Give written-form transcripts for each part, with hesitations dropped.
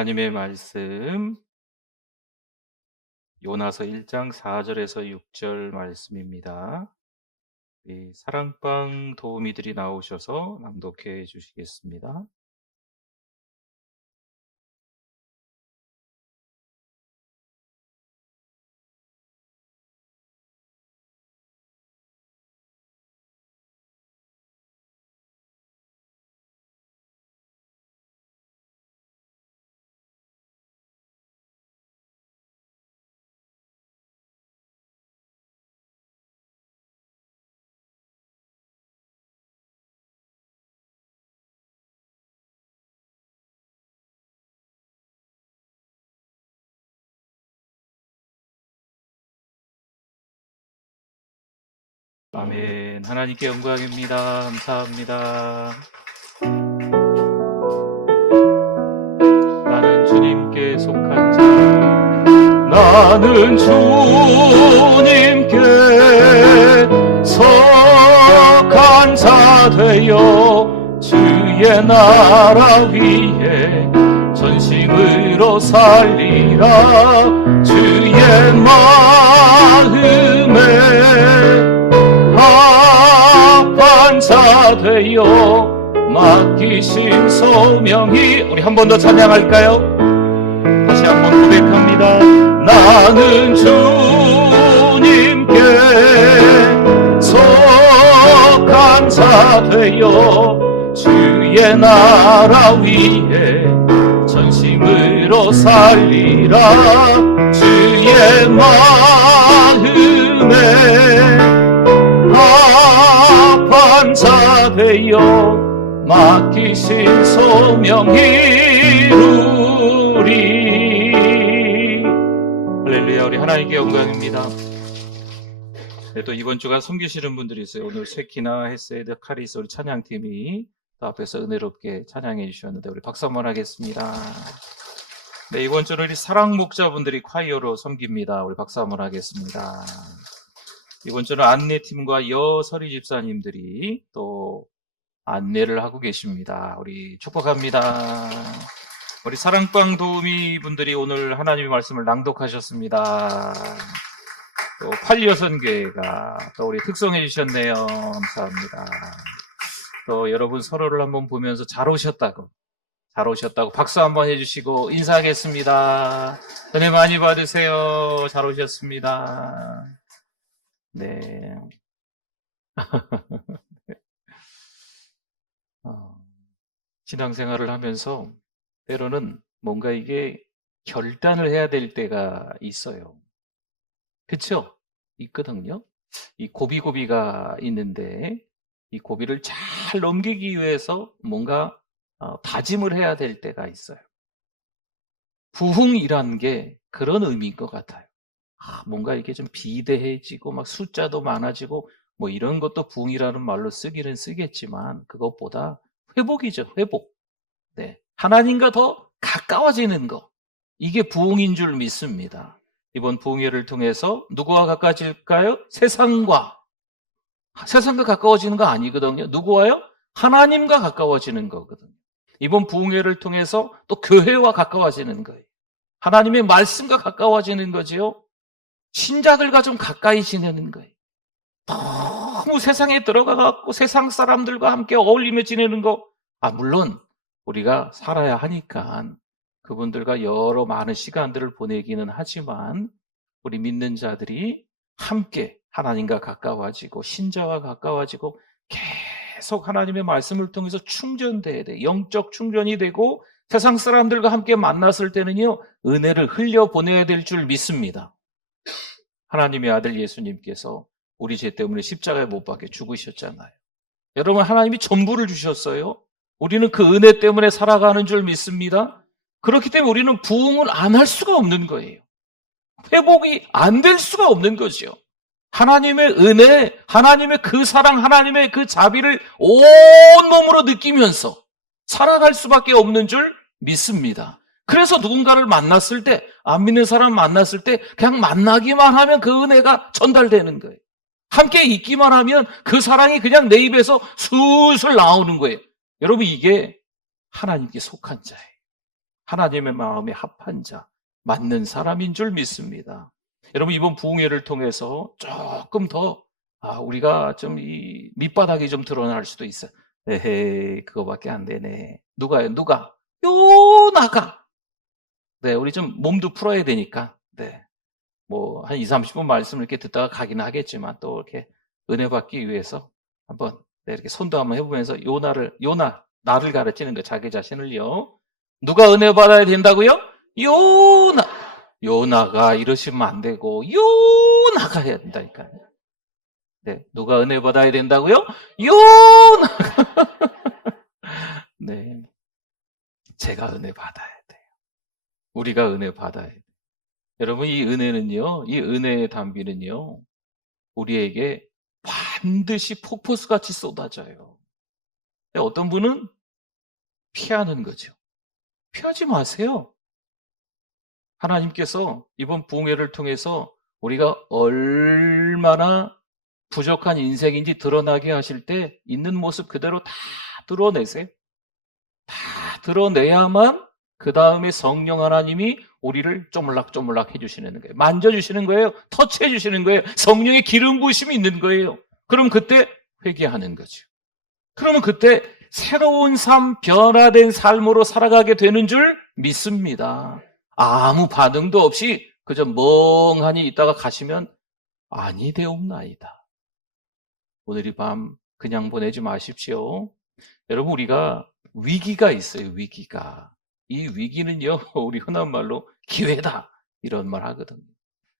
하나님의 말씀 요나서 1장 4절에서 6절 말씀입니다. 우리 사랑방 도우미들이 나오셔서 낭독해 주시겠습니다. 아멘. 하나님께 영광입니다. 감사합니다. 나는 주님께 속한 자, 나는 주님께 속한 자 되어 주의 나라 위에 전심으로 살리라. 주의 마음에 합한 자 되어 맡기신 소명이, 우리 한 번 더 찬양할까요? 다시 한 번 고백합니다. 나는 주님께 속한 자 되어 주의 나라 위에 전심으로 살리라. 주의 마음에 합한 자 되어 맡기신 소명 이루리. 할렐루야. 우리 하나님께 영광입니다. 네, 또 이번 주가 섬기시는 분들이 있어요. 오늘 쇠키나 헤세드 카리스 우리 찬양팀이 또 앞에서 은혜롭게 찬양해 주셨는데 우리 박수 한번 하겠습니다. 네, 이번 주는 우리 사랑 목자분들이 콰이어로 섬깁니다. 우리 박수 한번 하겠습니다. 이번 주는 안내팀과 여서리 집사님들이 또 안내를 하고 계십니다. 우리 축복합니다. 우리 사랑방 도우미 분들이 오늘 하나님의 말씀을 낭독하셨습니다. 또 팔려선교회가 또 우리 특성해 주셨네요. 감사합니다. 또 여러분 서로를 한번 보면서 잘 오셨다고 박수 한번 해주시고 인사하겠습니다. 은혜 많이 받으세요. 잘 오셨습니다. 네. 신앙생활을 하면서 때로는 뭔가 이게 결단을 해야 될 때가 있어요. 그쵸? 있거든요. 이 고비가 있는데 이 고비를 잘 넘기기 위해서 뭔가 다짐을 해야 될 때가 있어요. 부흥이란 게 그런 의미인 것 같아요. 뭔가 이게 좀 비대해지고 막 숫자도 많아지고 뭐 이런 것도 부흥이라는 말로 쓰기는 쓰겠지만 그것보다 회복이죠. 회복. 네, 하나님과 더 가까워지는 거, 이게 부흥인 줄 믿습니다. 이번 부흥회를 통해서 누구와 가까워질까요? 세상과 가까워지는 거 아니거든요. 누구와요? 하나님과 가까워지는 거거든요. 이번 부흥회를 통해서 또 교회와 가까워지는 거예요. 하나님의 말씀과 가까워지는 거지요. 신자들과 좀 가까이 지내는 거예요. 너무 세상에 들어가갖고 세상 사람들과 함께 어울리며 지내는 거, 물론 우리가 살아야 하니까 그분들과 여러 많은 시간들을 보내기는 하지만 우리 믿는 자들이 함께 하나님과 가까워지고 신자와 가까워지고 계속 하나님의 말씀을 통해서 충전돼야 돼. 영적 충전이 되고 세상 사람들과 함께 만났을 때는요, 은혜를 흘려보내야 될 줄 믿습니다. 하나님의 아들 예수님께서 우리 죄 때문에 십자가에 못 박혀 죽으셨잖아요. 여러분, 하나님이 전부를 주셨어요. 우리는 그 은혜 때문에 살아가는 줄 믿습니다. 그렇기 때문에 우리는 부흥을 안 할 수가 없는 거예요. 회복이 안 될 수가 없는 거죠. 하나님의 은혜, 하나님의 그 사랑, 하나님의 그 자비를 온몸으로 느끼면서 살아갈 수밖에 없는 줄 믿습니다. 그래서 누군가를 만났을 때, 안 믿는 사람 만났을 때 그냥 만나기만 하면 그 은혜가 전달되는 거예요. 함께 있기만 하면 그 사랑이 그냥 내 입에서 술술 나오는 거예요. 여러분, 이게 하나님께 속한 자예요. 하나님의 마음에 합한 자, 맞는 사람인 줄 믿습니다. 여러분, 이번 부흥회를 통해서 조금 더 우리가 좀 이 밑바닥이 좀 드러날 수도 있어요. 에헤이, 그거밖에 안 되네. 누가요? 누가? 요나가. 네, 우리 좀 몸도 풀어야 되니까. 네. 뭐, 한 2, 30분 말씀을 이렇게 듣다가 가긴 하겠지만, 또 이렇게 은혜 받기 위해서 한번, 네, 이렇게 손도 한번 해보면서 나를 가르치는 거, 자기 자신을요. 누가 은혜 받아야 된다고요? 요나가 이러시면 안 되고, 요나가 해야 된다니까요. 네, 누가 은혜 받아야 된다고요? 요나! 네, 제가 은혜 받아야 돼요. 우리가 은혜 받아야 돼요. 여러분, 이 은혜는요, 이 은혜의 담비는요, 우리에게 반드시 폭포수같이 쏟아져요. 어떤 분은 피하는 거죠. 피하지 마세요. 하나님께서 이번 부흥회를 통해서 우리가 얼마나 부족한 인생인지 드러나게 하실 때 있는 모습 그대로 다 드러내세요. 다 드러내야만 그 다음에 성령 하나님이 우리를 쪼물락쪼물락 해주시는 거예요. 만져주시는 거예요. 터치해주시는 거예요. 성령의 기름 부으심이 있는 거예요. 그럼 그때 회개하는 거죠. 그러면 그때 새로운 삶, 변화된 삶으로 살아가게 되는 줄 믿습니다. 아무 반응도 없이 그저 멍하니 있다가 가시면 아니 되옵나이다. 오늘 이 밤 그냥 보내지 마십시오. 여러분, 우리가 위기가 있어요. 위기가. 이 위기는요, 우리 흔한 말로 기회다 이런 말 하거든요.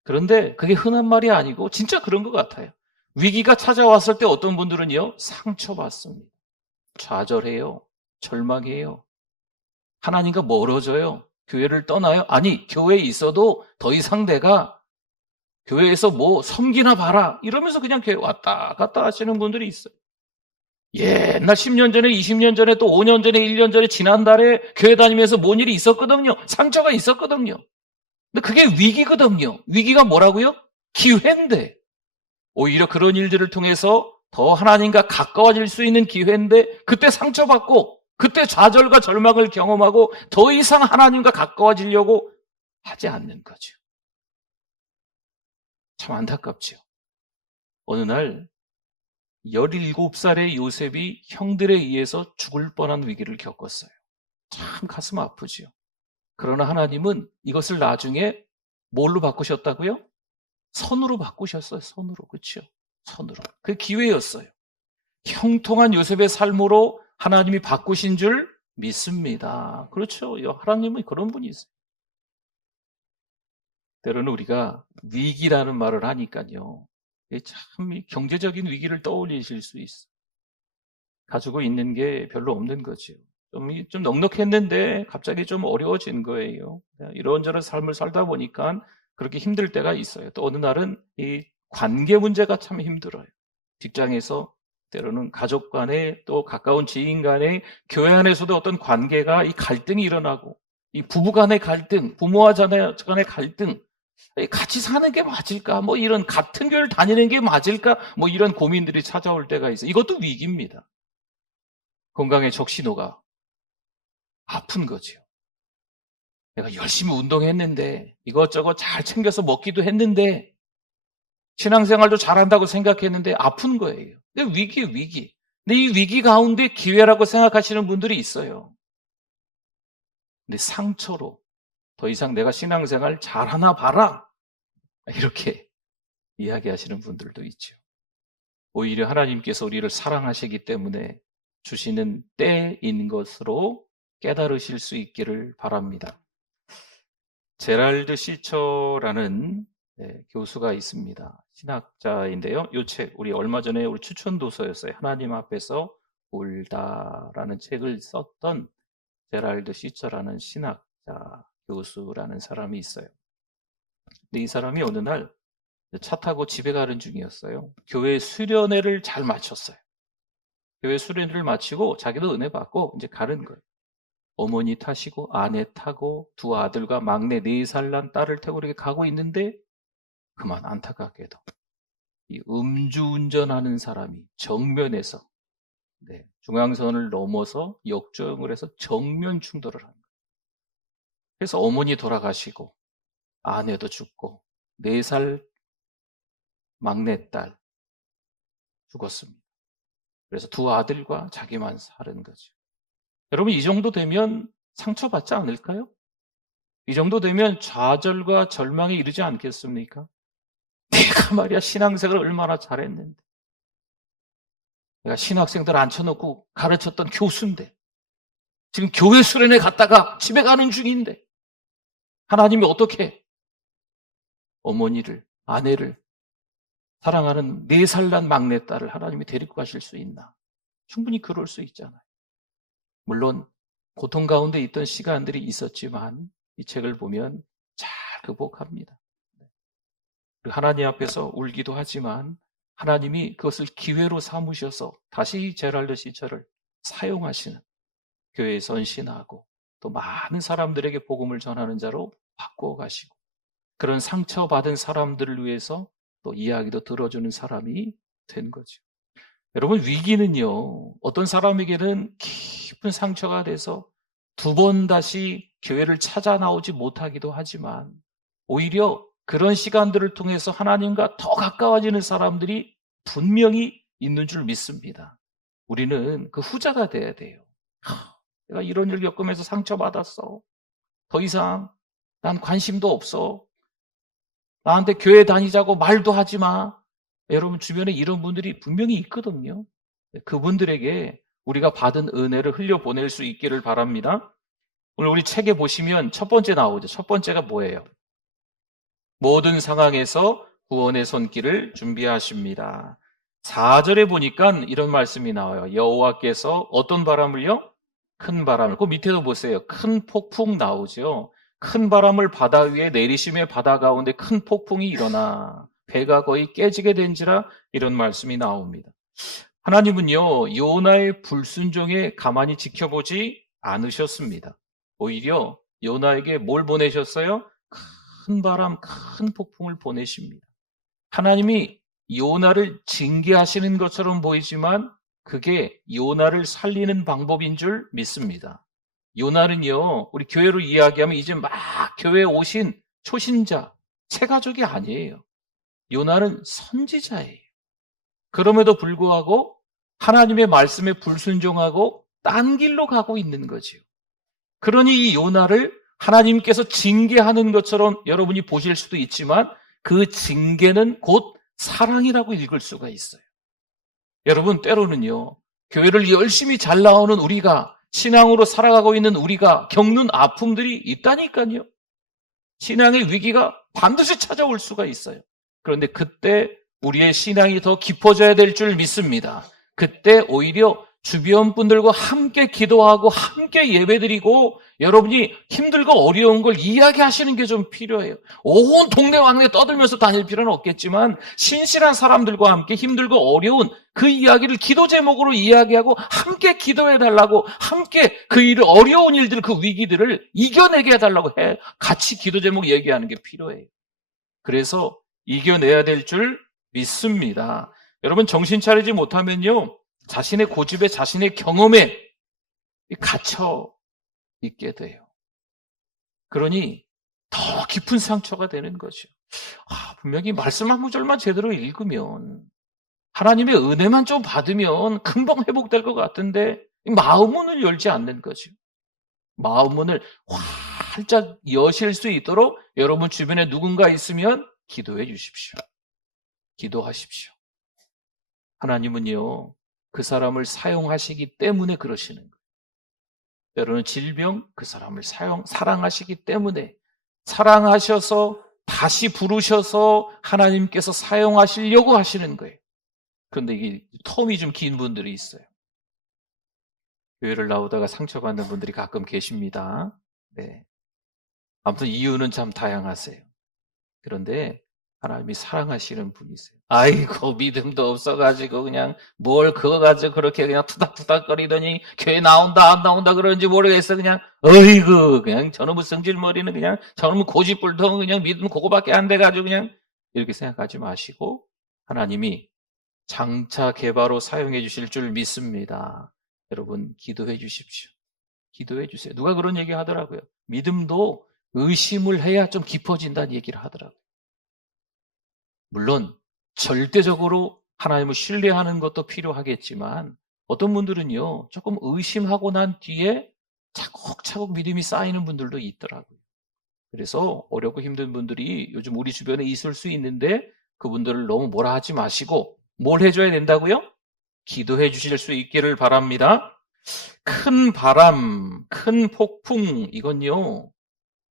그런데 그게 흔한 말이 아니고 진짜 그런 것 같아요. 위기가 찾아왔을 때 어떤 분들은요, 상처받습니다. 좌절해요. 절망해요. 하나님과 멀어져요. 교회를 떠나요. 아니, 교회에 있어도 더 이상 내가 교회에서 뭐 섬기나 봐라 이러면서 그냥 교회 왔다 갔다 하시는 분들이 있어요. 옛날 10년 전에, 20년 전에, 또 5년 전에, 1년 전에, 지난달에 교회 다니면서 뭔 일이 있었거든요. 상처가 있었거든요. 근데 그게 위기거든요. 위기가 뭐라고요? 기회인데. 오히려 그런 일들을 통해서 더 하나님과 가까워질 수 있는 기회인데, 그때 상처받고 그때 좌절과 절망을 경험하고 더 이상 하나님과 가까워지려고 하지 않는 거죠. 참 안타깝죠. 어느 날 17살의 요셉이 형들에 의해서 죽을 뻔한 위기를 겪었어요. 참 가슴 아프지요. 그러나 하나님은 이것을 나중에 뭘로 바꾸셨다고요? 선으로 바꾸셨어요. 선으로. 그렇죠? 선으로. 그 기회였어요. 형통한 요셉의 삶으로 하나님이 바꾸신 줄 믿습니다. 그렇죠. 하나님은 그런 분이 있어요. 때로는 우리가 위기라는 말을 하니까요. 참 경제적인 위기를 떠올리실 수 있어요. 가지고 있는 게 별로 없는 거죠. 좀 넉넉했는데 갑자기 좀 어려워진 거예요. 이런저런 삶을 살다 보니까 그렇게 힘들 때가 있어요. 또 어느 날은 이 관계 문제가 참 힘들어요. 직장에서 때로는 가족 간에 또 가까운 지인 간에 교회 안에서도 어떤 관계가 이 갈등이 일어나고 이 부부 간의 갈등, 부모와 자녀 간의 갈등, 같이 사는 게 맞을까? 뭐 이런 같은 교회를 다니는 게 맞을까? 뭐 이런 고민들이 찾아올 때가 있어요. 이것도 위기입니다. 건강의 적신호가 아픈 거죠. 내가 열심히 운동했는데 이것저것 잘 챙겨서 먹기도 했는데 신앙생활도 잘한다고 생각했는데 아픈 거예요. 근데 위기. 근데 이 위기 가운데 기회라고 생각하시는 분들이 있어요. 근데 상처로 더 이상 내가 신앙생활 잘하나 봐라 이렇게 이야기하시는 분들도 있죠. 오히려 하나님께서 우리를 사랑하시기 때문에 주시는 때인 것으로 깨달으실 수 있기를 바랍니다. 제랄드 시처라는 교수가 있습니다. 신학자인데요. 이 책, 우리 얼마 전에 우리 추천 도서였어요. 하나님 앞에서 울다라는 책을 썼던 제랄드 시처라는 신학자, 교수라는 사람이 있어요. 근데 이 사람이 어느 날 차 타고 집에 가는 중이었어요. 교회 수련회를 잘 마쳤어요. 교회 수련회를 마치고 자기도 은혜 받고 이제 가는 거예요. 어머니 타시고 아내 타고 두 아들과 막내 4살 난 딸을 타고 이렇게 가고 있는데 그만 안타깝게도 이 음주운전하는 사람이 정면에서 중앙선을 넘어서 역주행을 해서 정면 충돌을 한 거예요. 그래서 어머니 돌아가시고 아내도 죽고 4살 막내딸 죽었습니다. 그래서 2 아들과 자기만 사는 거죠. 여러분, 이 정도 되면 상처받지 않을까요? 이 정도 되면 좌절과 절망에 이르지 않겠습니까? 내가 말이야 신앙생활을 얼마나 잘했는데, 내가 신학생들 앉혀놓고 가르쳤던 교수인데, 지금 교회 수련회 갔다가 집에 가는 중인데 하나님이 어떻게 어머니를, 아내를, 사랑하는 4살 난 막내딸을 하나님이 데리고 가실 수 있나? 충분히 그럴 수 있잖아요. 물론 고통 가운데 있던 시간들이 있었지만 이 책을 보면 잘 극복합니다. 하나님 앞에서 울기도 하지만 하나님이 그것을 기회로 삼으셔서 다시 제랄드 시처를 사용하시는, 교회에 선신하고 또 많은 사람들에게 복음을 전하는 자로 바꾸어 가시고, 그런 상처받은 사람들을 위해서 또 이야기도 들어주는 사람이 된 거죠. 여러분, 위기는요, 어떤 사람에게는 깊은 상처가 돼서 2번 다시 교회를 찾아 나오지 못하기도 하지만, 오히려 그런 시간들을 통해서 하나님과 더 가까워지는 사람들이 분명히 있는 줄 믿습니다. 우리는 그 후자가 돼야 돼요. 내가 이런 일을 겪으면서 상처받았어. 더 이상 난 관심도 없어. 나한테 교회 다니자고 말도 하지 마. 여러분, 주변에 이런 분들이 분명히 있거든요. 그분들에게 우리가 받은 은혜를 흘려보낼 수 있기를 바랍니다. 오늘 우리 책에 보시면 첫 번째 나오죠. 첫 번째가 뭐예요? 모든 상황에서 구원의 손길을 준비하십니다. 4절에 보니까 이런 말씀이 나와요. 여호와께서 어떤 바람을요? 큰 바람을. 그 밑에도 보세요. 큰 폭풍 나오죠. 큰 바람을 바다 위에 내리심에 바다 가운데 큰 폭풍이 일어나 배가 거의 깨지게 된지라, 이런 말씀이 나옵니다. 하나님은요, 요나의 불순종에 가만히 지켜보지 않으셨습니다. 오히려 요나에게 뭘 보내셨어요? 큰 바람, 큰 폭풍을 보내십니다. 하나님이 요나를 징계하시는 것처럼 보이지만 그게 요나를 살리는 방법인 줄 믿습니다. 요나는요, 우리 교회로 이야기하면 이제 막 교회에 오신 초신자, 새가족이 아니에요. 요나는 선지자예요. 그럼에도 불구하고 하나님의 말씀에 불순종하고 딴 길로 가고 있는 거지요. 그러니 이 요나를 하나님께서 징계하는 것처럼 여러분이 보실 수도 있지만 그 징계는 곧 사랑이라고 읽을 수가 있어요. 여러분, 때로는요, 교회를 열심히 잘 나오는 우리가, 신앙으로 살아가고 있는 우리가 겪는 아픔들이 있다니까요. 신앙의 위기가 반드시 찾아올 수가 있어요. 그런데 그때 우리의 신앙이 더 깊어져야 될 줄 믿습니다. 그때 오히려 주변 분들과 함께 기도하고 함께 예배드리고, 여러분이 힘들고 어려운 걸 이야기하시는 게 좀 필요해요. 온 동네 왕래 떠들면서 다닐 필요는 없겠지만 신실한 사람들과 함께 힘들고 어려운 그 이야기를 기도 제목으로 이야기하고 함께 기도해달라고, 함께 그 일을, 어려운 일들, 그 위기들을 이겨내게 해달라고 해 같이 기도 제목 얘기하는 게 필요해요. 그래서 이겨내야 될 줄 믿습니다. 여러분, 정신 차리지 못하면요, 자신의 고집에, 자신의 경험에 갇혀 있게 돼요. 그러니 더 깊은 상처가 되는 거죠. 분명히 말씀 한 구절만 제대로 읽으면, 하나님의 은혜만 좀 받으면 금방 회복될 것 같은데 마음 문을 열지 않는 거죠. 마음 문을 활짝 여실 수 있도록 여러분 주변에 누군가 있으면 기도해 주십시오. 기도하십시오. 하나님은요, 그 사람을 사용하시기 때문에 그러시는 거예요. 때로는 질병, 그 사람을 사랑하시기 때문에, 사랑하셔서 다시 부르셔서 하나님께서 사용하시려고 하시는 거예요. 그런데 이게 텀이 좀 긴 분들이 있어요. 교회를 나오다가 상처받는 분들이 가끔 계십니다. 네. 아무튼 이유는 참 다양하세요. 그런데 하나님이 사랑하시는 분이세요. 아이고, 믿음도 없어가지고 그냥 뭘 그거 가지고 그렇게 그냥 투닥투닥거리더니 교회 나온다 안 나온다 그러는지 모르겠어. 그냥 어이구, 그냥 저놈의 성질머리는 그냥 저놈의 고집불통, 그냥 믿음 그거밖에 안 돼가지고 그냥, 이렇게 생각하지 마시고 하나님이 장차 개바로 사용해 주실 줄 믿습니다. 여러분, 기도해 주십시오. 기도해 주세요. 누가 그런 얘기 하더라고요. 믿음도 의심을 해야 좀 깊어진다는 얘기를 하더라고요. 물론 절대적으로 하나님을 신뢰하는 것도 필요하겠지만 어떤 분들은요, 조금 의심하고 난 뒤에 차곡차곡 믿음이 쌓이는 분들도 있더라고요. 그래서 어렵고 힘든 분들이 요즘 우리 주변에 있을 수 있는데 그분들을 너무 뭐라 하지 마시고 뭘 해줘야 된다고요? 기도해 주실 수 있기를 바랍니다. 큰 바람, 큰 폭풍, 이건요,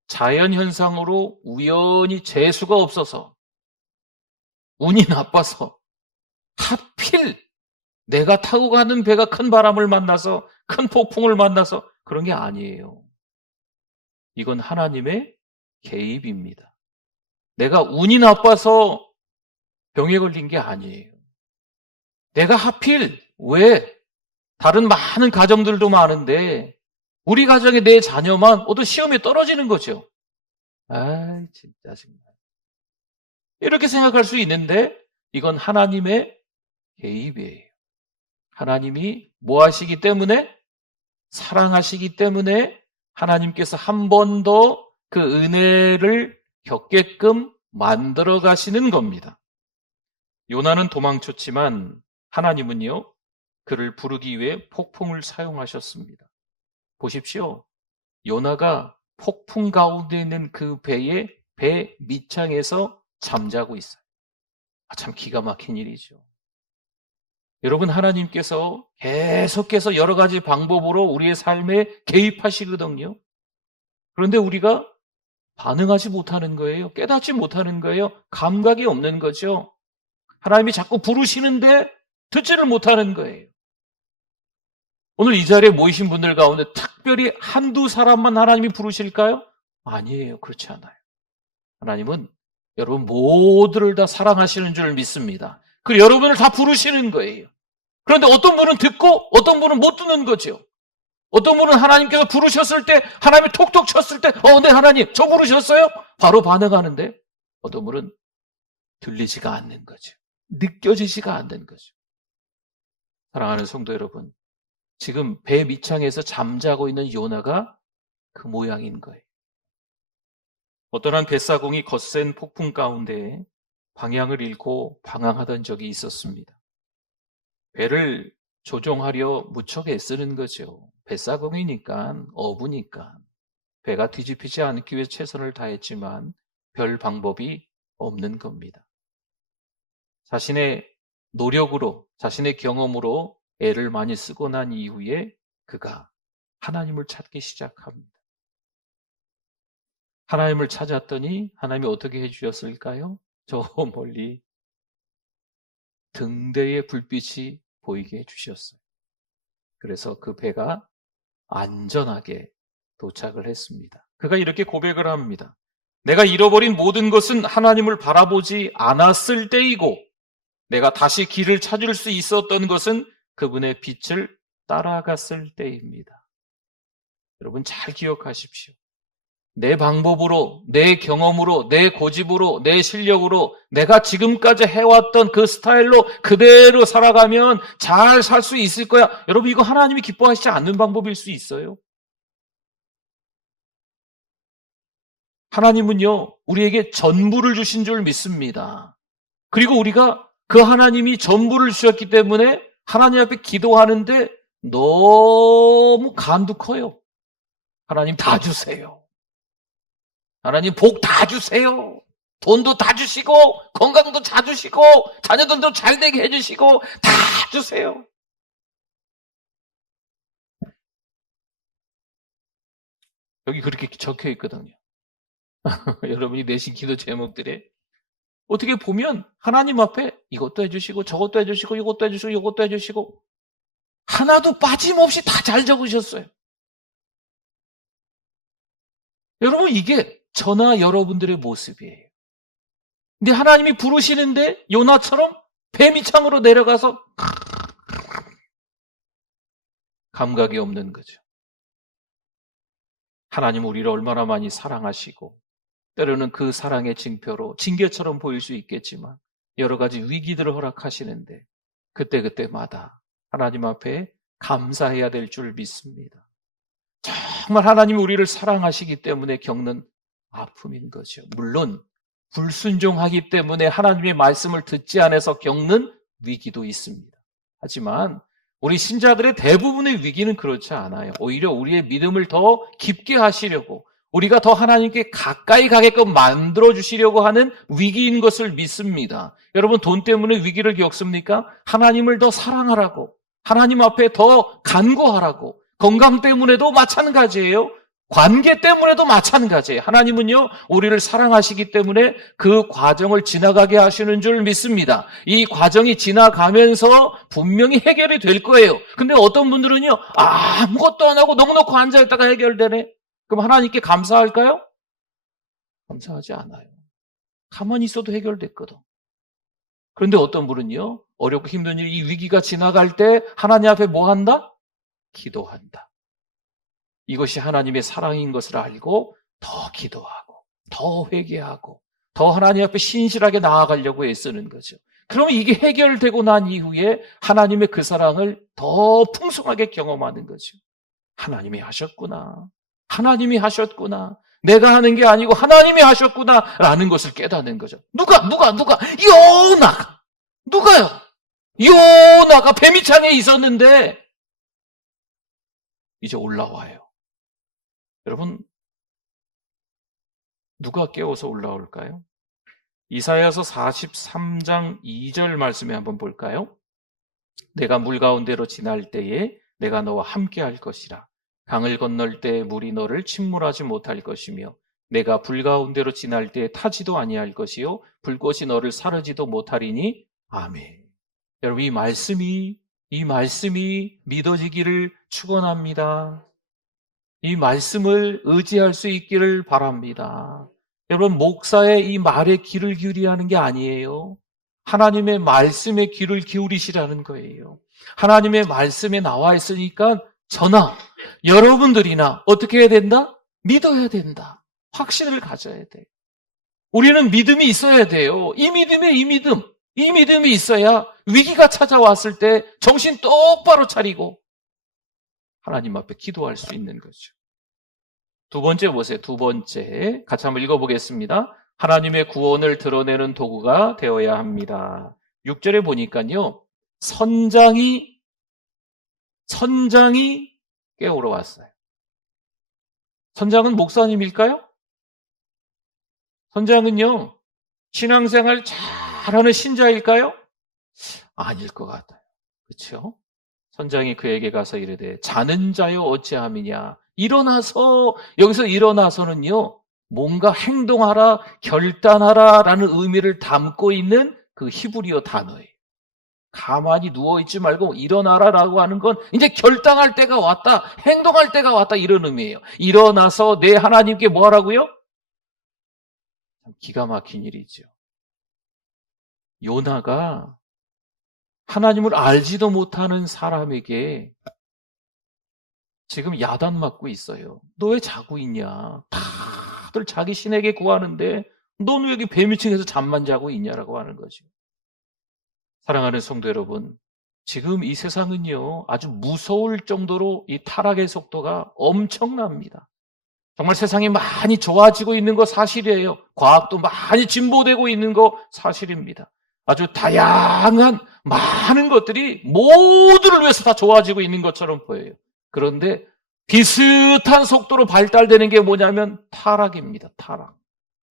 자연현상으로 우연히 재수가 없어서, 운이 나빠서, 하필 내가 타고 가는 배가 큰 바람을 만나서, 큰 폭풍을 만나서 그런 게 아니에요. 이건 하나님의 개입입니다. 내가 운이 나빠서 병에 걸린 게 아니에요. 내가 하필 왜 다른 많은 가정들도 많은데 우리 가정의 내 자녀만 어떤 시험에 떨어지는 거죠. 아, 진짜 정말. 이렇게 생각할 수 있는데 이건 하나님의 개입이에요. 하나님이 뭐 하시기 때문에? 사랑하시기 때문에 하나님께서 한 번 더 그 은혜를 겪게끔 만들어 가시는 겁니다. 요나는 도망쳤지만 하나님은요, 그를 부르기 위해 폭풍을 사용하셨습니다. 보십시오. 요나가 폭풍 가운데 있는 그 배 밑창에서 잠자고 있어요. 참 기가 막힌 일이죠. 여러분, 하나님께서 계속해서 여러 가지 방법으로 우리의 삶에 개입하시거든요. 그런데 우리가 반응하지 못하는 거예요. 깨닫지 못하는 거예요. 감각이 없는 거죠. 하나님이 자꾸 부르시는데 듣지를 못하는 거예요. 오늘 이 자리에 모이신 분들 가운데 특별히 한두 사람만 하나님이 부르실까요? 아니에요. 그렇지 않아요. 하나님은 여러분 모두를 다 사랑하시는 줄 믿습니다. 그리고 여러분을 다 부르시는 거예요. 그런데 어떤 분은 듣고 어떤 분은 못 듣는 거죠. 어떤 분은 하나님께서 부르셨을 때, 하나님이 톡톡 쳤을 때, 네, 하나님, 저 부르셨어요? 바로 반응하는데, 어떤 분은 들리지가 않는 거죠. 느껴지지가 않는 거죠. 사랑하는 성도 여러분, 지금 배 밑창에서 잠자고 있는 요나가 그 모양인 거예요. 어떤 한 뱃사공이 거센 폭풍 가운데 방향을 잃고 방황하던 적이 있었습니다. 배를 조종하려 무척 애쓰는 거죠. 뱃사공이니까, 어부니까 배가 뒤집히지 않기 위해 최선을 다했지만 별 방법이 없는 겁니다. 자신의 노력으로, 자신의 경험으로 애를 많이 쓰고 난 이후에 그가 하나님을 찾기 시작합니다. 하나님을 찾았더니 하나님이 어떻게 해주셨을까요? 저 멀리 등대의 불빛이 보이게 해주셨어요. 그래서 그 배가 안전하게 도착을 했습니다. 그가 이렇게 고백을 합니다. 내가 잃어버린 모든 것은 하나님을 바라보지 않았을 때이고 내가 다시 길을 찾을 수 있었던 것은 그분의 빛을 따라갔을 때입니다. 여러분 잘 기억하십시오. 내 방법으로, 내 경험으로, 내 고집으로, 내 실력으로 내가 지금까지 해왔던 그 스타일로 그대로 살아가면 잘 살 수 있을 거야. 여러분 이거 하나님이 기뻐하시지 않는 방법일 수 있어요. 하나님은요, 우리에게 전부를 주신 줄 믿습니다. 그리고 우리가 그 하나님이 전부를 주셨기 때문에 하나님 앞에 기도하는데 너무 간도 커요. 하나님 다 주세요. 하나님 복 다 주세요. 돈도 다 주시고 건강도 다 주시고 자녀들도 잘 되게 해주시고 다 주세요. 여기 그렇게 적혀 있거든요. 여러분이 내신 기도 제목들에 어떻게 보면 하나님 앞에 이것도 해주시고 저것도 해주시고 이것도 해주시고 이것도 해주시고 하나도 빠짐없이 다 잘 적으셨어요. 여러분 이게 저나 여러분들의 모습이에요. 근데 하나님이 부르시는데 요나처럼 배 밑창으로 내려가서 감각이 없는 거죠. 하나님은 우리를 얼마나 많이 사랑하시고 때로는 그 사랑의 징표로 징계처럼 보일 수 있겠지만 여러 가지 위기들을 허락하시는데 그때그때마다 하나님 앞에 감사해야 될 줄 믿습니다. 정말 하나님이 우리를 사랑하시기 때문에 겪는 아픔인 거죠. 물론 불순종하기 때문에 하나님의 말씀을 듣지 않아서 겪는 위기도 있습니다. 하지만 우리 신자들의 대부분의 위기는 그렇지 않아요. 오히려 우리의 믿음을 더 깊게 하시려고, 우리가 더 하나님께 가까이 가게끔 만들어주시려고 하는 위기인 것을 믿습니다. 여러분, 돈 때문에 위기를 겪습니까? 하나님을 더 사랑하라고, 하나님 앞에 더 간구하라고. 건강 때문에도 마찬가지예요. 관계 때문에도 마찬가지예요. 하나님은요, 우리를 사랑하시기 때문에 그 과정을 지나가게 하시는 줄 믿습니다. 이 과정이 지나가면서 분명히 해결이 될 거예요. 근데 어떤 분들은요, 아무것도 안 하고 넉넉히 앉아있다가 해결되네. 그럼 하나님께 감사할까요? 감사하지 않아요. 가만히 있어도 해결됐거든. 그런데 어떤 분은요, 어렵고 힘든 일, 이 위기가 지나갈 때 하나님 앞에 뭐 한다? 기도한다. 이것이 하나님의 사랑인 것을 알고 더 기도하고 더 회개하고 더 하나님 앞에 신실하게 나아가려고 애쓰는 거죠. 그럼 이게 해결되고 난 이후에 하나님의 그 사랑을 더 풍성하게 경험하는 거죠. 하나님이 하셨구나. 하나님이 하셨구나. 내가 하는 게 아니고 하나님이 하셨구나 라는 것을 깨닫는 거죠. 누가? 요나가. 누가요? 요나가 뱀이창에 있었는데 이제 올라와요. 여러분, 누가 깨워서 올라올까요? 이사야서 43장 2절 말씀에 한번 볼까요? 내가 물 가운데로 지날 때에 내가 너와 함께 할 것이라. 강을 건널 때 물이 너를 침몰하지 못할 것이며 내가 불 가운데로 지날 때에 타지도 아니할 것이요 불꽃이 너를 사르지도 못하리니. 아멘. 여러분, 이 말씀이 믿어지기를 축원합니다. 이 말씀을 의지할 수 있기를 바랍니다. 여러분, 목사의 이 말에 귀를 기울이야 하는 게 아니에요. 하나님의 말씀에 귀를 기울이시라는 거예요. 하나님의 말씀에 나와 있으니까 저나 여러분들이나 어떻게 해야 된다? 믿어야 된다. 확신을 가져야 돼. 우리는 믿음이 있어야 돼요. 이 믿음이 있어야 위기가 찾아왔을 때 정신 똑바로 차리고 하나님 앞에 기도할 수 있는 거죠. 두 번째 보세요. 두 번째. 같이 한번 읽어보겠습니다. 하나님의 구원을 드러내는 도구가 되어야 합니다. 6절에 보니까요. 선장이 깨우러 왔어요. 선장은 목사님일까요? 선장은요. 신앙생활 잘하는 신자일까요? 아닐 것 같아요. 그렇죠? 선장이 그에게 가서 이르되 자는 자여 어찌함이냐. 여기서 일어나서는요, 뭔가 행동하라, 결단하라 라는 의미를 담고 있는 그 히브리어 단어예요. 가만히 누워있지 말고 일어나라라고 하는 건 이제 결단할 때가 왔다, 행동할 때가 왔다 이런 의미예요. 일어나서 내 하나님께 뭐 하라고요? 기가 막힌 일이죠. 요나가 하나님을 알지도 못하는 사람에게 지금 야단 맞고 있어요. 너 왜 자고 있냐? 다들 자기 신에게 구하는데 넌 왜 여기 뱀위층에서 잠만 자고 있냐라고 하는 거죠. 사랑하는 성도 여러분, 지금 이 세상은요, 아주 무서울 정도로 이 타락의 속도가 엄청납니다. 정말 세상이 많이 좋아지고 있는 거 사실이에요. 과학도 많이 진보되고 있는 거 사실입니다. 아주 다양한 많은 것들이 모두를 위해서 다 좋아지고 있는 것처럼 보여요. 그런데 비슷한 속도로 발달되는 게 뭐냐면 타락입니다. 타락.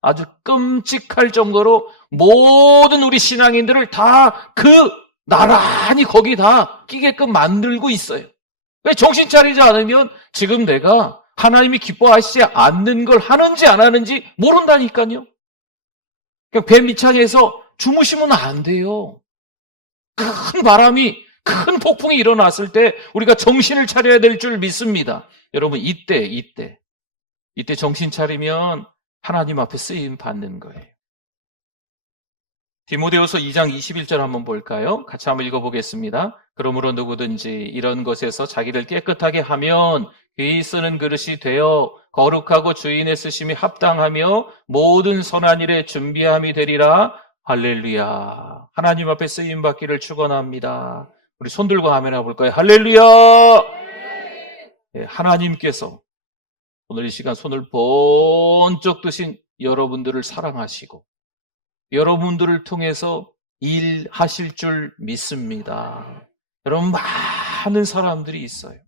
아주 끔찍할 정도로 모든 우리 신앙인들을 다 나란히 거기 다 끼게끔 만들고 있어요. 왜 정신 차리지 않으면 지금 내가 하나님이 기뻐하시지 않는 걸 하는지 안 하는지 모른다니까요. 그냥 배 밑창에서 주무시면 안 돼요. 큰 바람이, 큰 폭풍이 일어났을 때 우리가 정신을 차려야 될 줄 믿습니다. 여러분, 이때 정신 차리면 하나님 앞에 쓰임 받는 거예요. 디모데후서 2장 21절 한번 볼까요? 같이 한번 읽어보겠습니다. 그러므로 누구든지 이런 것에서 자기를 깨끗하게 하면 귀히 쓰는 그릇이 되어 거룩하고 주인의 쓰심이 합당하며 모든 선한 일에 준비함이 되리라. 할렐루야. 하나님 앞에 쓰임 받기를 축원합니다. 우리 손 들고 하면 해볼까요? 할렐루야. 네, 하나님께서 오늘 이 시간 손을 번쩍 드신 여러분들을 사랑하시고 여러분들을 통해서 일하실 줄 믿습니다. 여러분, 많은 사람들이 있어요.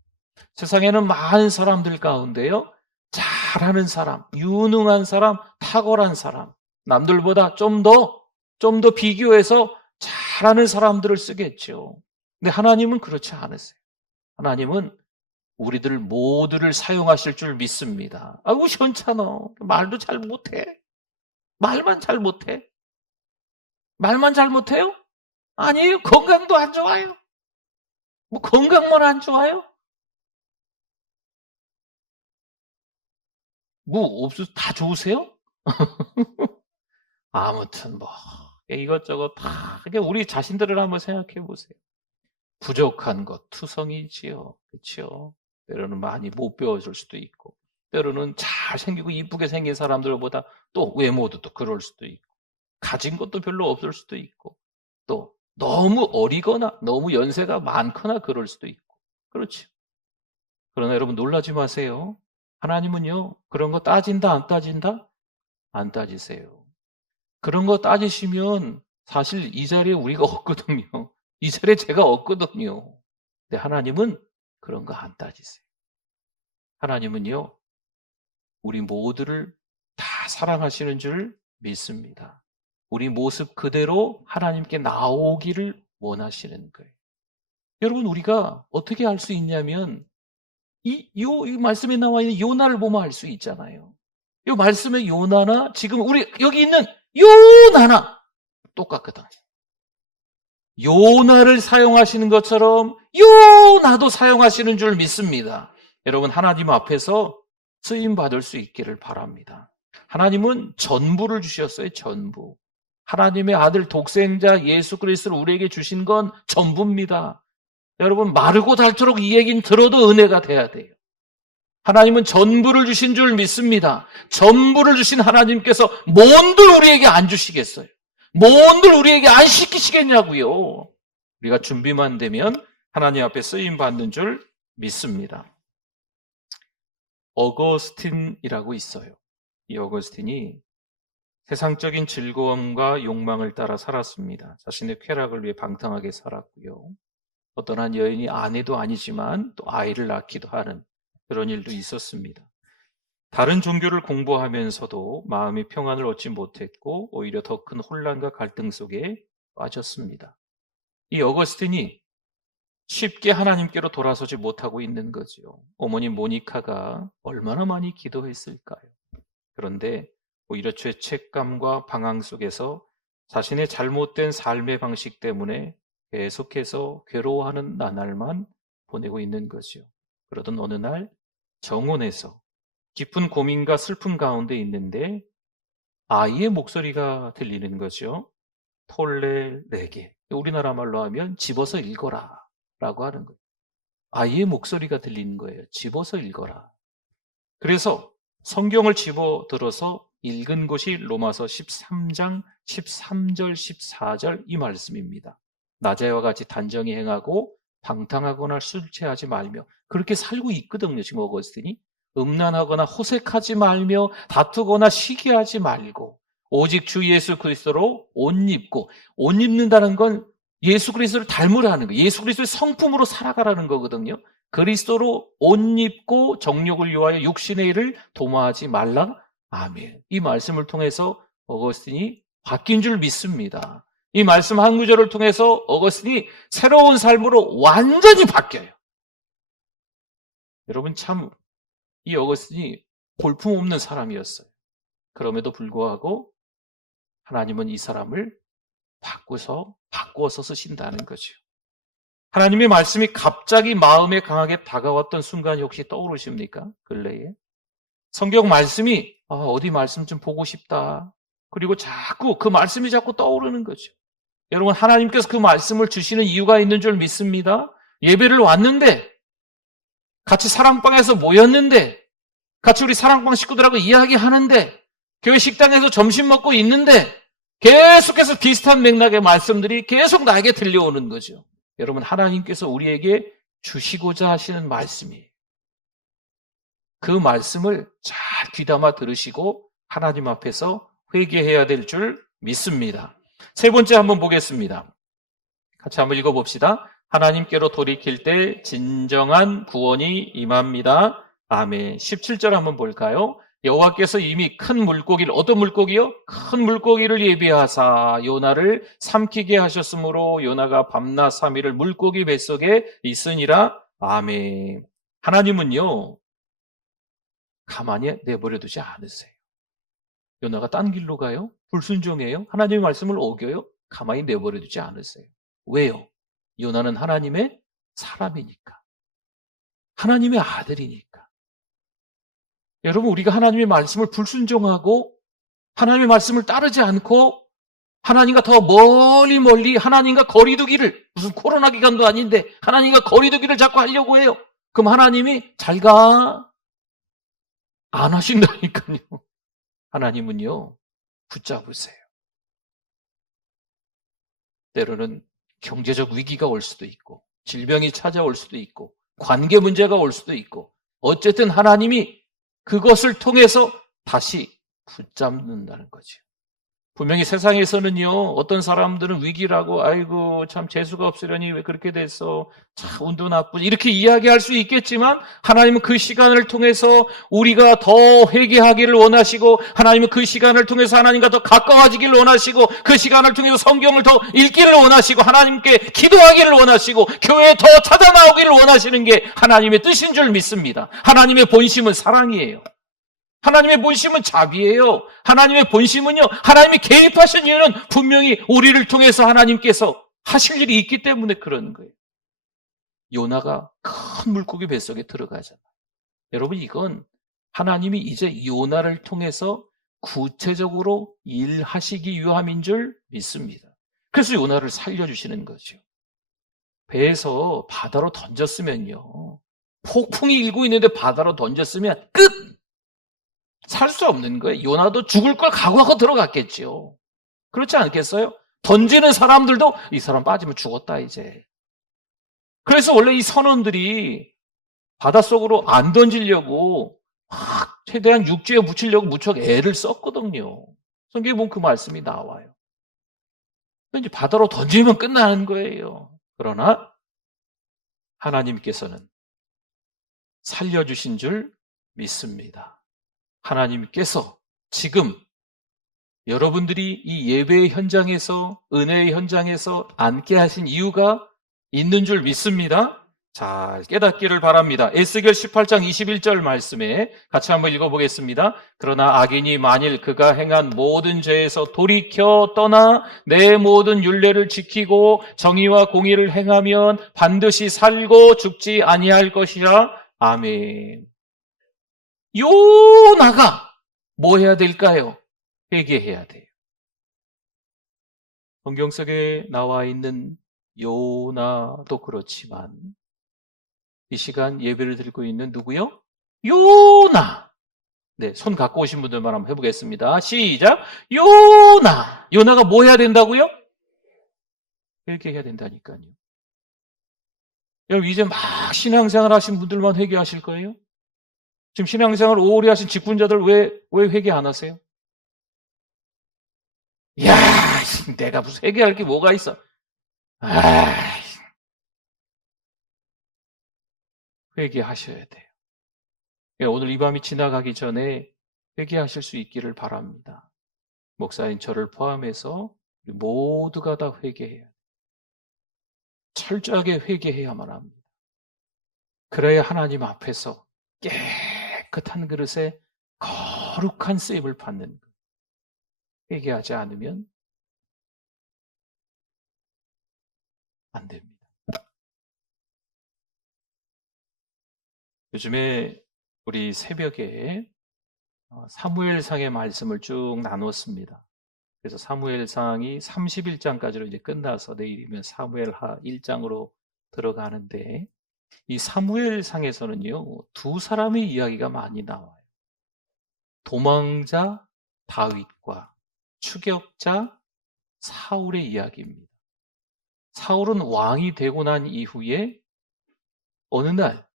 세상에는 많은 사람들 가운데요, 잘하는 사람, 유능한 사람, 탁월한 사람, 남들보다 좀 더 비교해서 잘하는 사람들을 쓰겠죠. 근데 하나님은 그렇지 않으세요. 하나님은 우리들 모두를 사용하실 줄 믿습니다. 아이고, 시원찮아. 말도 잘 못해. 말만 잘 못해. 말만 잘 못해요? 아니에요. 건강도 안 좋아요. 뭐 건강만 안 좋아요? 뭐 다 좋으세요? 아무튼 뭐 이것저것 다 이게 우리 자신들을 한번 생각해 보세요. 부족한 것 투성이지요. 그렇죠? 때로는 많이 못 배워줄 수도 있고, 때로는 잘생기고 이쁘게 생긴 사람들보다 또 외모도 또 그럴 수도 있고, 가진 것도 별로 없을 수도 있고, 또 너무 어리거나 너무 연세가 많거나 그럴 수도 있고, 그렇죠. 그러나 여러분 놀라지 마세요. 하나님은요, 그런 거 따진다 안 따진다? 안 따지세요. 그런 거 따지시면 사실 이 자리에 우리가 없거든요. 이 자리에 제가 없거든요. 근데 하나님은 그런 거 안 따지세요. 하나님은요, 우리 모두를 다 사랑하시는 줄 믿습니다. 우리 모습 그대로 하나님께 나오기를 원하시는 거예요. 여러분, 우리가 어떻게 알 수 있냐면 이 말씀에 나와 있는 요나를 보면 알 수 있잖아요. 이 말씀의 요나나 지금 우리 여기 있는 요나나 똑같거든. 요나를 사용하시는 것처럼 요나도 사용하시는 줄 믿습니다. 여러분, 하나님 앞에서 쓰임 받을 수 있기를 바랍니다. 하나님은 전부를 주셨어요. 전부. 하나님의 아들 독생자 예수 그리스도를 우리에게 주신 건 전부입니다. 여러분, 마르고 닳도록 이 얘기는 들어도 은혜가 돼야 돼요. 하나님은 전부를 주신 줄 믿습니다. 전부를 주신 하나님께서 뭔들 우리에게 안 주시겠어요? 뭔들 우리에게 안 시키시겠냐고요. 우리가 준비만 되면 하나님 앞에 쓰임 받는 줄 믿습니다. 어거스틴이라고 있어요. 이 어거스틴이 세상적인 즐거움과 욕망을 따라 살았습니다. 자신의 쾌락을 위해 방탕하게 살았고요. 어떤 한 여인이 아내도 아니지만 또 아이를 낳기도 하는 그런 일도 있었습니다. 다른 종교를 공부하면서도 마음의 평안을 얻지 못했고 오히려 더 큰 혼란과 갈등 속에 빠졌습니다. 이 어거스틴이 쉽게 하나님께로 돌아서지 못하고 있는 거죠. 어머니 모니카가 얼마나 많이 기도했을까요? 그런데 오히려 죄책감과 방황 속에서 자신의 잘못된 삶의 방식 때문에 계속해서 괴로워하는 나날만 보내고 있는 거죠. 그러던 어느 날 정원에서 깊은 고민과 슬픔 가운데 있는데 아이의 목소리가 들리는 거죠. 톨레 네게. 우리나라 말로 하면 집어서 읽어라 라고 하는 거예요. 아이의 목소리가 들리는 거예요. 집어서 읽어라. 그래서 성경을 집어들어서 읽은 곳이 로마서 13장 13절 14절 이 말씀입니다. 낮에와 같이 단정히 행하고 방탕하거나 술 취하지 말며 그렇게 살고 있거든요. 지금 어거스틴이 음란하거나 호색하지 말며 다투거나 시기하지 말고 오직 주 예수 그리스도로 옷 입고 옷 입는다는 건 예수 그리스도를 닮으라는 거예요. 예수 그리스도의 성품으로 살아가라는 거거든요. 그리스도로 옷 입고 정욕을 위하여 육신의 일을 도모하지 말라. 아멘. 이 말씀을 통해서 어거스틴이 바뀐 줄 믿습니다. 이 말씀 한 구절을 통해서 어거스틴이 새로운 삶으로 완전히 바뀌어요. 여러분, 참 이 어거스틴이 볼품없는 사람이었어요. 그럼에도 불구하고 하나님은 이 사람을 바꾸어서 쓰신다는 거죠. 하나님의 말씀이 갑자기 마음에 강하게 다가왔던 순간이 혹시 떠오르십니까? 근래에 성경 말씀이 어디 말씀 좀 보고 싶다. 그리고 자꾸 그 말씀이 자꾸 떠오르는 거죠. 여러분, 하나님께서 그 말씀을 주시는 이유가 있는 줄 믿습니다. 예배를 왔는데 같이 사랑방에서 모였는데 같이 우리 사랑방 식구들하고 이야기하는데 교회 식당에서 점심 먹고 있는데 계속해서 비슷한 맥락의 말씀들이 계속 나에게 들려오는 거죠. 여러분, 하나님께서 우리에게 주시고자 하시는 말씀이에요. 그 말씀을 잘 귀담아 들으시고 하나님 앞에서 회개해야 될 줄 믿습니다. 세 번째 한번 보겠습니다. 같이 한번 읽어봅시다. 하나님께로 돌이킬 때 진정한 구원이 임합니다. 아멘. 17절 한번 볼까요? 여호와께서 이미 큰 물고기를, 어떤 물고기요? 큰 물고기를 예비하사 요나를 삼키게 하셨으므로 요나가 밤낮 3일을 물고기 뱃속에 있으니라. 아멘. 하나님은요, 가만히 내버려 두지 않으세요. 요나가 딴 길로 가요? 불순종해요? 하나님의 말씀을 어겨요? 가만히 내버려 두지 않으세요. 왜요? 요나는 하나님의 사람이니까. 하나님의 아들이니까. 여러분, 우리가 하나님의 말씀을 불순종하고 하나님의 말씀을 따르지 않고 하나님과 더 멀리 하나님과 거리두기를, 무슨 코로나 기간도 아닌데 하나님과 거리두기를 자꾸 하려고 해요. 그럼 하나님이 잘 가. 안 하신다니까요. 하나님은요, 붙잡으세요. 때로는 경제적 위기가 올 수도 있고, 질병이 찾아올 수도 있고, 관계 문제가 올 수도 있고, 어쨌든 하나님이 그것을 통해서 다시 붙잡는다는 거죠. 분명히 세상에서는요, 어떤 사람들은 위기라고, 아이고, 참 재수가 없으려니 왜 그렇게 됐어? 참 운도 나쁘지. 이렇게 이야기할 수 있겠지만, 하나님은 그 시간을 통해서 우리가 더 회개하기를 원하시고, 하나님은 그 시간을 통해서 하나님과 더 가까워지기를 원하시고, 그 시간을 통해서 성경을 더 읽기를 원하시고, 하나님께 기도하기를 원하시고, 교회에 더 찾아 나오기를 원하시는 게 하나님의 뜻인 줄 믿습니다. 하나님의 본심은 사랑이에요. 하나님의 본심은 자비예요. 하나님의 본심은요, 하나님이 개입하신 이유는 분명히 우리를 통해서 하나님께서 하실 일이 있기 때문에 그런 거예요. 요나가 큰 물고기 뱃속에 들어가잖아요. 여러분, 이건 하나님이 이제 요나를 통해서 구체적으로 일하시기 위함인 줄 믿습니다. 그래서 요나를 살려주시는 거죠. 배에서 바다로 던졌으면요, 폭풍이 일고 있는데 바다로 던졌으면 끝! 살 수 없는 거예요. 요나도 죽을 걸 각오하고 들어갔겠죠. 그렇지 않겠어요? 던지는 사람들도 이 사람 빠지면 죽었다 이제. 그래서 원래 이 선원들이 바닷속으로 안 던지려고 최대한 육지에 묻히려고 무척 애를 썼거든요. 성경에 보면 그 말씀이 나와요. 이제 바다로 던지면 끝나는 거예요. 그러나 하나님께서는 살려주신 줄 믿습니다. 하나님께서 지금 여러분들이 이 예배의 현장에서, 은혜의 현장에서 앉게 하신 이유가 있는 줄 믿습니다. 잘 깨닫기를 바랍니다. 에스겔 18장 21절 말씀에 같이 한번 읽어보겠습니다. 그러나 악인이 만일 그가 행한 모든 죄에서 돌이켜 떠나 내 모든 율례를 지키고 정의와 공의를 행하면 반드시 살고 죽지 아니할 것이라. 아멘. 요나가 뭐 해야 될까요? 회개해야 돼요. 성경 속에 나와 있는 요나도 그렇지만 이 시간 예배를 드리고 있는 누구요? 요나. 네, 손 갖고 오신 분들만 한번 해보겠습니다. 시작. 요나. 요나가 뭐 해야 된다고요? 회개해야 된다니까요. 여러분, 이제 막 신앙생활 하신 분들만 회개하실 거예요? 지금 신앙생활 오래 하신 직분자들 왜 회개 안 하세요? 야, 내가 무슨 회개할 게 뭐가 있어? 회개하셔야 돼요. 오늘 이 밤이 지나가기 전에 회개하실 수 있기를 바랍니다. 목사인 저를 포함해서 모두가 다 회개해요. 철저하게 회개해야만 합니다. 그래야 하나님 앞에서 깨끗한 그릇에 거룩한 쓰임을 받는 것. 회개하지 않으면 안 됩니다. 요즘에 우리 새벽에 사무엘상의 말씀을 쭉 나눴습니다. 그래서 사무엘상이 31장까지로 이제 끝나서 내일이면 사무엘하 1장으로 들어가는데, 이 사무엘상에서는요, 두 사람의 이야기가 많이 나와요. 도망자 다윗과 추격자 사울의 이야기입니다. 사울은 왕이 되고 난 이후에 어느 날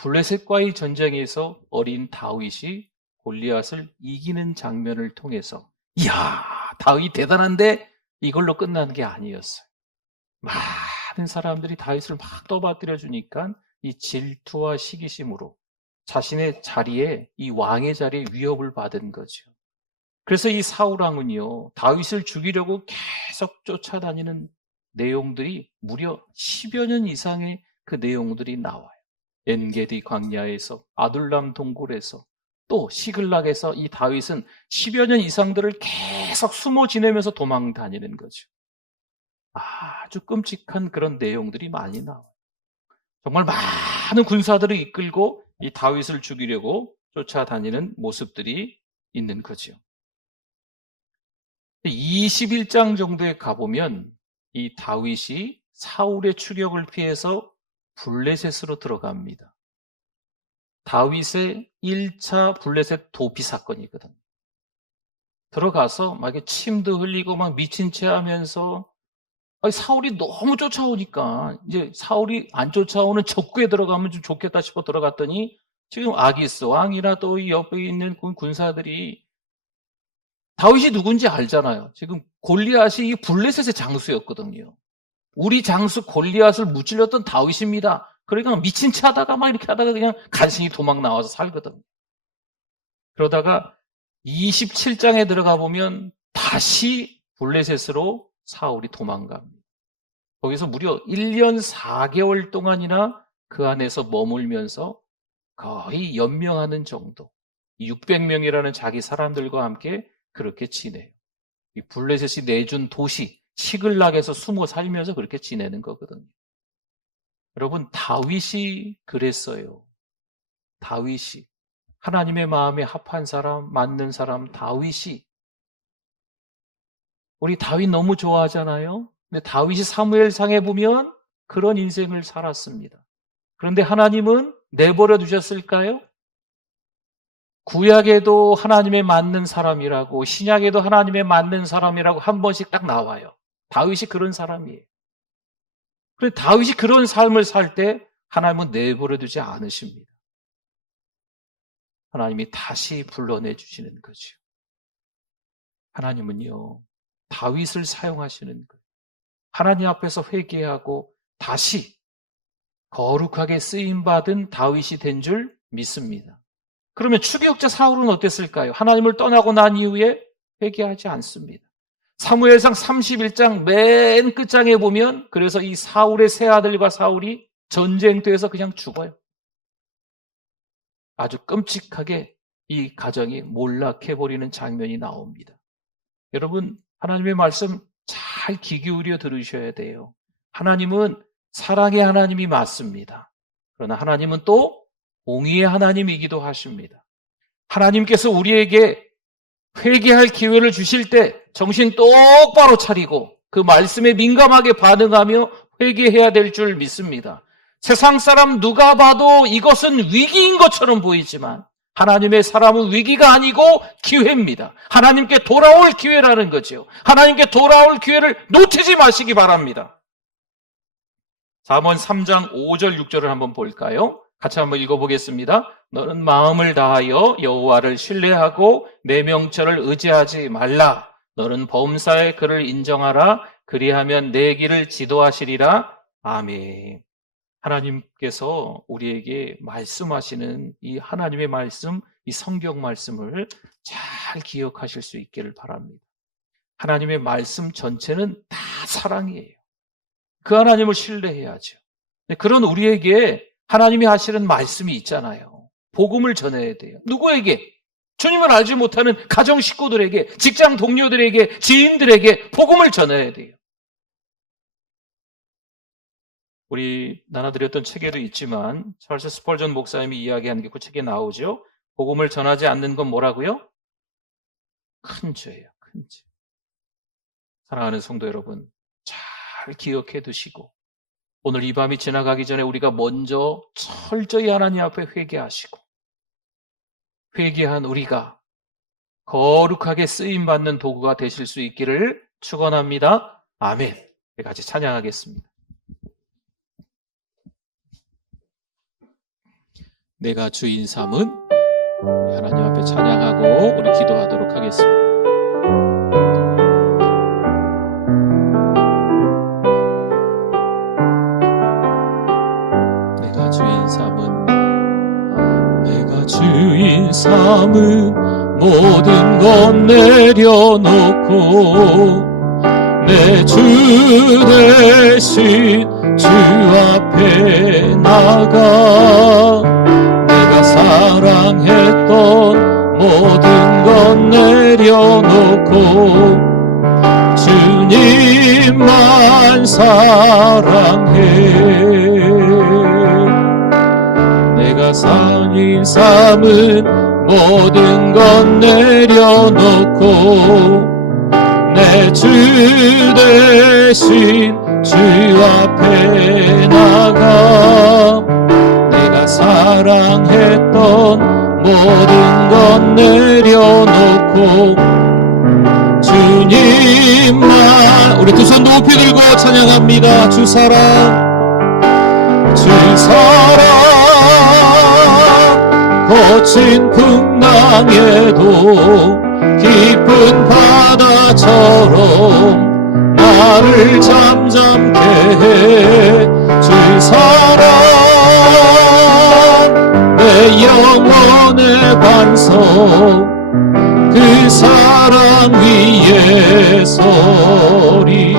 블레셋과의 전쟁에서 어린 다윗이 골리앗을 이기는 장면을 통해서 이야, 다윗 대단한데 이걸로 끝나는 게 아니었어요. 많은 사람들이 다윗을 막 떠받들여 주니까 이 질투와 시기심으로 자신의 자리에, 이 왕의 자리에 위협을 받은 거죠. 그래서 이 사울 왕은요, 다윗을 죽이려고 계속 쫓아다니는 내용들이 무려 10여 년 이상의 그 내용들이 나와요. 엔게디 광야에서, 아둘람 동굴에서, 또 시글락에서 이 다윗은 10여 년 이상들을 계속 숨어 지내면서 도망 다니는 거죠. 아주 끔찍한 그런 내용들이 많이 나와요. 정말 많은 군사들을 이끌고 이 다윗을 죽이려고 쫓아다니는 모습들이 있는 거죠. 21장 정도에 가보면 이 다윗이 사울의 추격을 피해서 블레셋으로 들어갑니다. 다윗의 1차 블레셋 도피 사건이거든. 들어가서 막 침도 흘리고 막 미친 채 하면서 사울이 너무 쫓아오니까 이제 사울이 안 쫓아오는 적구에 들어가면 좀 좋겠다 싶어 들어갔더니 지금 아기스 왕이나 또 이 옆에 있는 군사들이 다윗이 누군지 알잖아요. 지금 골리앗이 이 블레셋의 장수였거든요. 우리 장수 골리앗을 무찔렀던 다윗입니다. 그러니까 미친 채 하다가 막 이렇게 하다가 그냥 간신히 도망 나와서 살거든요. 그러다가 27장에 들어가 보면 다시 블레셋으로 사울이 도망갑니다. 거기서 무려 1년 4개월 동안이나 그 안에서 머물면서 거의 연명하는 정도, 600명이라는 자기 사람들과 함께 그렇게 지내요. 이 블레셋이 내준 도시 시글락에서 숨어 살면서 그렇게 지내는 거거든요. 여러분, 다윗이 그랬어요. 다윗이 하나님의 마음에 합한 사람, 맞는 사람, 다윗이. 우리 다윗 너무 좋아하잖아요. 근데 다윗이 사무엘상에 보면 그런 인생을 살았습니다. 그런데 하나님은 내버려 두셨을까요? 구약에도 하나님의 맞는 사람이라고, 신약에도 하나님의 맞는 사람이라고 한 번씩 딱 나와요. 다윗이 그런 사람이에요. 그런데 다윗이 그런 삶을 살 때 하나님은 내버려 두지 않으십니다. 하나님이 다시 불러내 주시는 거죠. 하나님은요, 다윗을 사용하시는 거예요. 하나님 앞에서 회개하고 다시 거룩하게 쓰임받은 다윗이 된 줄 믿습니다. 그러면 추격자 사울은 어땠을까요? 하나님을 떠나고 난 이후에 회개하지 않습니다. 사무엘상 31장 맨 끝장에 보면 그래서 이 사울의 세 아들과 사울이 전쟁터에서 그냥 죽어요. 아주 끔찍하게 이 가정이 몰락해버리는 장면이 나옵니다. 여러분, 하나님의 말씀 잘 귀 기울여 들으셔야 돼요. 하나님은 사랑의 하나님이 맞습니다. 그러나 하나님은 또 공의의 하나님이기도 하십니다. 하나님께서 우리에게 회개할 기회를 주실 때 정신 똑바로 차리고 그 말씀에 민감하게 반응하며 회개해야 될 줄 믿습니다. 세상 사람 누가 봐도 이것은 위기인 것처럼 보이지만 하나님의 사람은 위기가 아니고 기회입니다. 하나님께 돌아올 기회라는 거죠. 하나님께 돌아올 기회를 놓치지 마시기 바랍니다. 잠언 3장 5절 6절을 한번 볼까요? 같이 한번 읽어보겠습니다. 너는 마음을 다하여 여호와를 신뢰하고 내 명철을 의지하지 말라. 너는 범사에 그를 인정하라. 그리하면 내 길을 지도하시리라. 아멘. 하나님께서 우리에게 말씀하시는 이 하나님의 말씀, 이 성경 말씀을 잘 기억하실 수 있기를 바랍니다. 하나님의 말씀 전체는 다 사랑이에요. 그 하나님을 신뢰해야죠. 그런 우리에게 하나님이 하시는 말씀이 있잖아요. 복음을 전해야 돼요. 누구에게? 주님을 알지 못하는 가정 식구들에게, 직장 동료들에게, 지인들에게 복음을 전해야 돼요. 우리 나눠드렸던 책에도 있지만 찰스 스펄전 목사님이 이야기하는 게 그 책에 나오죠. 복음을 전하지 않는 건 뭐라고요? 큰 죄예요. 큰 죄. 사랑하는 성도 여러분, 잘 기억해 두시고 오늘 이 밤이 지나가기 전에 우리가 먼저 철저히 하나님 앞에 회개하시고 회개한 우리가 거룩하게 쓰임받는 도구가 되실 수 있기를 축원합니다. 아멘. 같이 찬양하겠습니다. 내가 주인 삼은 우리 하나님 앞에 찬양하고 우리 기도하도록 하겠습니다. 내가 주인 삼은 모든 것 내려놓고 내 주 대신 주 앞에 나가 내가 사랑했던 모든 것 내려놓고 주님만 사랑해. 내가 주인 삼은 모든 것 내려놓고 내 주 대신 주 앞에 나가 내가 사랑했던 모든 것 내려놓고 주님만 우리 두 손 높이 들고 찬양합니다. 주 사랑 거친 풍랑에도 깊은 바다처럼 나를 잠잠케 해. 주 사랑 내 영혼의 반석 그 사랑 위에 서리.